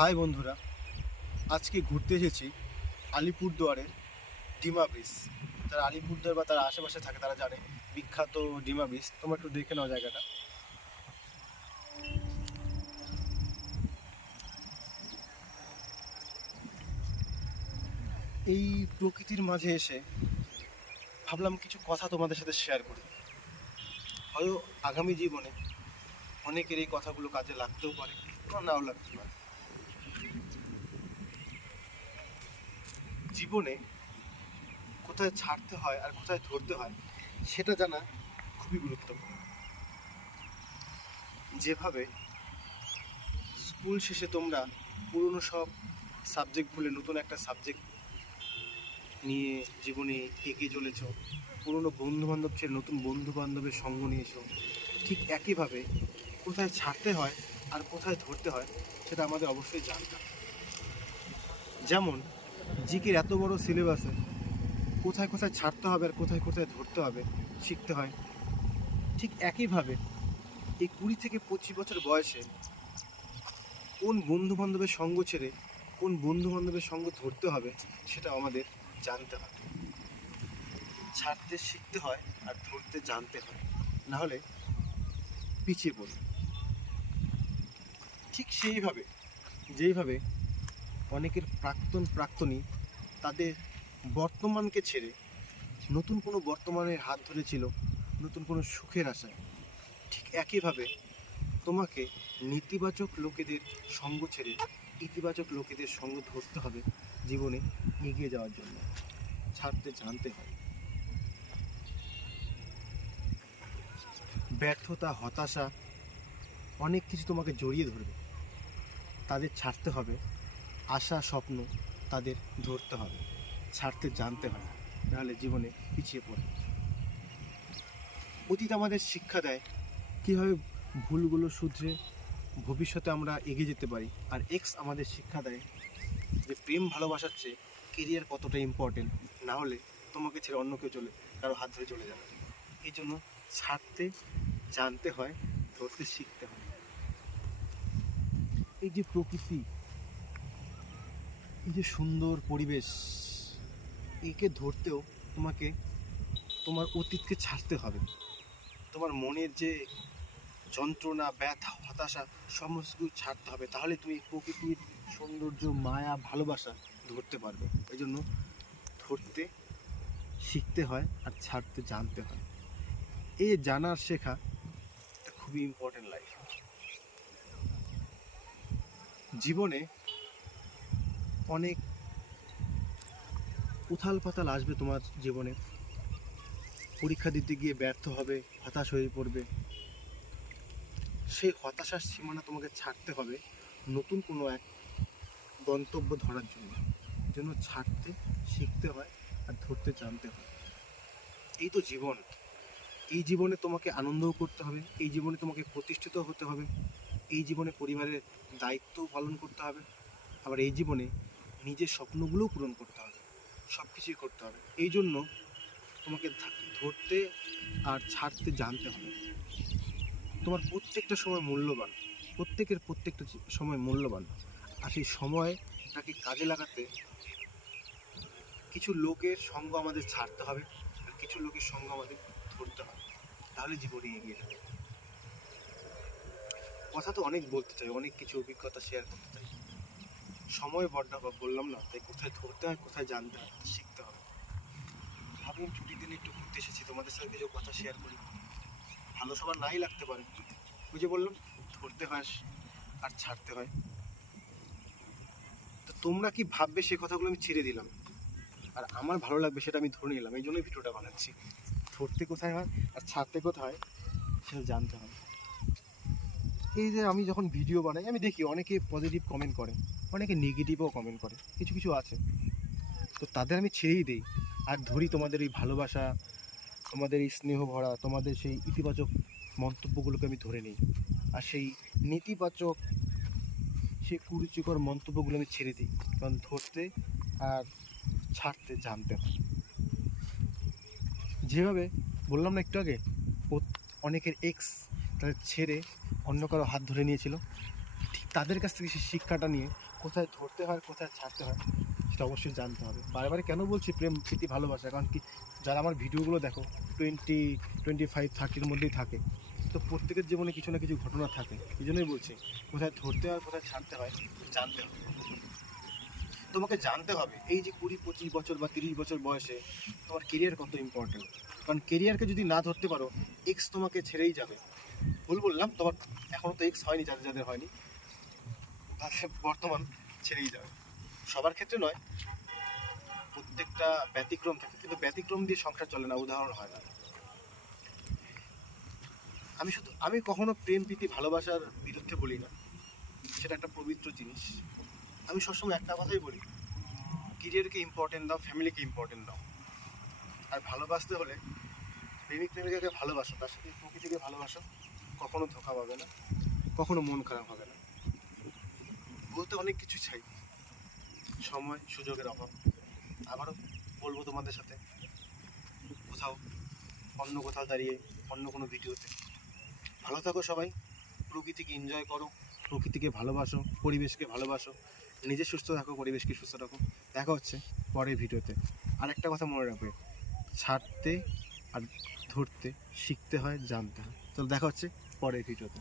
High বন্ধুরা, আজকে ঘুরতে এসেছি আলিপুরদুয়ারের ডিমা ব্রিজ। যারা আলিপুরদুয়ার বা তার আশেপাশে থাকে, তারা জানে। বিখ্যাত ডিমা ব্রিজ। তোমরা একটু দেখে নাও জায়গাটা। এই প্রকৃতির মাঝে এসে ভাবলাম কিছু কথা তোমাদের সাথে শেয়ার করি। হয়তো আগামী জীবনে অনেকের এই কথাগুলো কাজে লাগতেও পারে নাও লাগতে পারে। জীবনে কোথায় ছাড়তে হয় আর কোথায় ধরতে হয় সেটা জানা খুবই গুরুত্বপূর্ণ। যেভাবে স্কুল শেষে তোমরা পুরনো সব সাবজেক্ট ভুলে নতুন একটা সাবজেক্ট নিয়ে জীবনে এগিয়ে চলেছ, পুরনো বন্ধু বান্ধব ছেড়ে নতুন বন্ধু বান্ধবের সঙ্গ নিয়েছো, ঠিক একইভাবে কোথায় ছাড়তে হয় আর কোথায় ধরতে হয় সেটা আমাদের অবশ্যই জানতে যেমন জিকের এত বড় সিলেবাসে কোথায় কোথায় ছাড়তে হবে আর কোথায় কোথায় ধরতে হবে, শিখতে হয়। ঠিক একইভাবে এই কুড়ি থেকে পঁচিশ বছর বয়সে কোন বন্ধু বান্ধবের সঙ্গ ছেড়ে কোন বন্ধু বান্ধবের সঙ্গ ধরতে হবে, সেটা আমাদের জানতে হবে। ছাড়তে শিখতে হয় আর ধরতে জানতে হয়। নাহলে পিছিয়ে পড়ি ঠিক সেইভাবে, যেইভাবে অনেকের প্রাক্তন প্রাক্তনী তাদের বর্তমানকে ছেড়ে নতুন কোনো বর্তমানের হাত ধরেছিল, নতুন কোনো সুখের আশায়। ঠিক একইভাবে তোমাকে নেতিবাচক লোকেদের সঙ্গ ছেড়ে ইতিবাচক লোকেদের সঙ্গ ধরতে হবে জীবনে এগিয়ে যাওয়ার জন্য। ছাড়তে জানতে হয়। ব্যর্থতা, হতাশা, অনেক কিছু তোমাকে জড়িয়ে ধরবে। তাদের ছাড়তে হবে। আশা, স্বপ্ন তাদের ধরতে হবে, ছাড়তে জানতে হবে, নাহলে জীবনে পিছিয়ে পড়ে। অতীত আমাদের শিক্ষা দেয় কীভাবে ভুলগুলো শুধরে ভবিষ্যতে আমরা এগিয়ে যেতে পারি, আর এক্স আমাদের শিক্ষা দেয় যে প্রেম ভালোবাসার চেয়ে কেরিয়ার কতটা ইম্পর্টেন্ট না হলে তোমাকে ছেড়ে অন্য কেউ চলে, কারও হাত ধরে চলে যাবে। এই জন্য ছাড়তে, জানতে হয়, ধরতে শিখতে হয়। এই যে প্রকৃতি এই যে সুন্দর পরিবেশ, একে ধরতেও তোমাকে, তোমার অতীতকে ছাড়তে হবে। তোমার মনের যে যন্ত্রণা, ব্যথা, হতাশা, সমস্ত কিছু ছাড়তে হবে। তাহলে তুমি প্রকৃতির সৌন্দর্য, মায়া, ভালোবাসা ধরতে পারবে। এই জন্য ধরতে, শিখতে হয় আর ছাড়তে জানতে হয়। এই জানার শেখা খুবই ইম্পর্টেন্ট লাইফ জীবনে অনেক উথাল পাতাল আসবে তোমার জীবনে। পরীক্ষা দিতে গিয়ে ব্যর্থ হবে, হতাশ হয়ে পড়বে। সেই হতাশার সীমানা তোমাকে ছাড়তে হবে নতুন কোনো এক গন্তব্য ধরার জন্য। জন্য ছাড়তে, শিখতে হয় আর ধরতে জানতে হয়। এই তো জীবন। এই জীবনে তোমাকে আনন্দও করতে হবে, এই জীবনে তোমাকে প্রতিষ্ঠিত হতে হবে, এই জীবনে পরিবারের দায়িত্বও পালন করতে হবে। আবার এই জীবনে নিজের স্বপ্নগুলোও পূরণ করতে হবে সব কিছুই করতে হবে। এই জন্য তোমাকে ধরতে আর ছাড়তে জানতে হবে। তোমার প্রত্যেকটা সময় মূল্যবান, প্রত্যেকের প্রত্যেকটা সময় মূল্যবান। আর সেই সময়টাকে কাজে লাগাতে কিছু লোকের সঙ্গ আমাদের ছাড়তে হবে আর কিছু লোকের সঙ্গ আমাদের ধরতে হবে। তাহলে জীবনে এগিয়ে যাবে। কথা তো অনেক বলতে চাই, অনেক কিছু অভিজ্ঞতা শেয়ার করতে চাই। সময় বড্ড অভাব বললাম না তাই কোথায় ধরতে হয়, কোথায় জানতে হয় শিখতে হবে। ভাবলাম ছুটির দিনে একটু ঘুরতে এসেছি, তোমাদের সাথে কিছু কথা শেয়ার করি। ভালো সবার নাই লাগতে পারে। বুঝে বললাম, ধরতে হয় আর ছাড়তে হয়। তো তোমরা কি ভাববে সে কথাগুলো আমি ছেড়ে দিলাম। আর আমার ভালো লাগবে সেটা আমি ধরে নিলাম, এই জন্যই ভিডিওটা বানাচ্ছি। ধরতে কোথায় হয় আর ছাড়তে কোথায় সেটা জানতে হয় এই যে আমি যখন ভিডিও বানাই, আমি দেখি অনেকে পজিটিভ কমেন্ট করে। অনেকে নেগেটিভও কমেন্ট করে, কিছু কিছু আছে। তো তাদের আমি ছেড়েই দিই। আর ধরি তোমাদের এই ভালোবাসা, তোমাদের এই স্নেহ ভরা, তোমাদের সেই ইতিবাচক মন্তব্যগুলোকে আমি ধরে নিই। আর সেই নেতিবাচক, সেই কুরুচিকর মন্তব্যগুলো আমি ছেড়ে দিই। কারণ ধরতে আর ছাড়তে জানতে হয় যেভাবে বললাম না একটু আগে অনেকের এক্স তাদের ছেড়ে অন্য কারও হাত ধরে নিয়েছিল। ঠিক তাদের কাছ থেকে সেই শিক্ষাটা নিয়ে কোথায় ধরতে হয়, কোথায় ছাড়তে হয়, সেটা অবশ্যই জানতে হবে। বারবার কেন বলছি প্রেম প্রীতি ভালোবাসা? কারণ কি যারা আমার ভিডিওগুলো দেখো টোয়েন্টি টোয়েন্টি ফাইভ থার্টির মধ্যেই থাকে। তো প্রত্যেকের জীবনে কিছু না কিছু ঘটনা থাকে। এই জন্যই বলছি, কোথায় ধরতে হয়, কোথায় ছাড়তে হয়, জানতে হবে। তোমাকে জানতে হবে, এই যে কুড়ি, পঁচিশ বছর বা তিরিশ বছর বয়সে তোমার কেরিয়ার কত ইম্পর্টেন্ট কারণ কেরিয়ারকে যদি না ধরতে পারো এক্স তোমাকে ছেড়েই যাবে। ভুল বললাম, তোমার এখনও তো এক্স হয়নি, যাদের যাদের হয়নি। বর্তমান ছেড়েই যাবে। সবার ক্ষেত্রে নয়, প্রত্যেকটা ব্যতিক্রম থাকে, কিন্তু ব্যতিক্রম দিয়ে সংসার চলে না, উদাহরণ হয় না। আমি শুধু, আমি কখনো প্রেম, প্রীতি, ভালোবাসার বিরুদ্ধে বলি না। সেটা একটা পবিত্র জিনিস। আমি সবসময় একটা কথাই বলি কেরিয়ারকে ইম্পর্টেন্ট দাও ফ্যামিলিকে ইম্পর্টেন্ট দাও। আর ভালোবাসতে হলে প্রেমিক প্রেমিকাকে ভালোবাসো, তার সাথে প্রকৃতিকে ভালোবাসো, কখনো ধোকা পাবে না, কখনো মন খারাপ হবে না। বলতে অনেক কিছু চাই। সময়, সুযোগের অভাব। আবারও বলব তোমাদের সাথে, কোথাও, অন্য কোথাও দাঁড়িয়ে, অন্য কোনো ভিডিওতে। ভালো থাকো সবাই, প্রকৃতিকে এনজয় করো, প্রকৃতিকে ভালোবাসো, পরিবেশকে ভালোবাসো, নিজে সুস্থ থাকো, পরিবেশকে সুস্থ রাখো। দেখা হচ্ছে পরের ভিডিওতে। আর একটা কথা মনে রাখবে, ছাড়তে আর ধরতে, শিখতে হয়, জানতে হয়। তাহলে দেখা হচ্ছে পরের ভিডিওতে।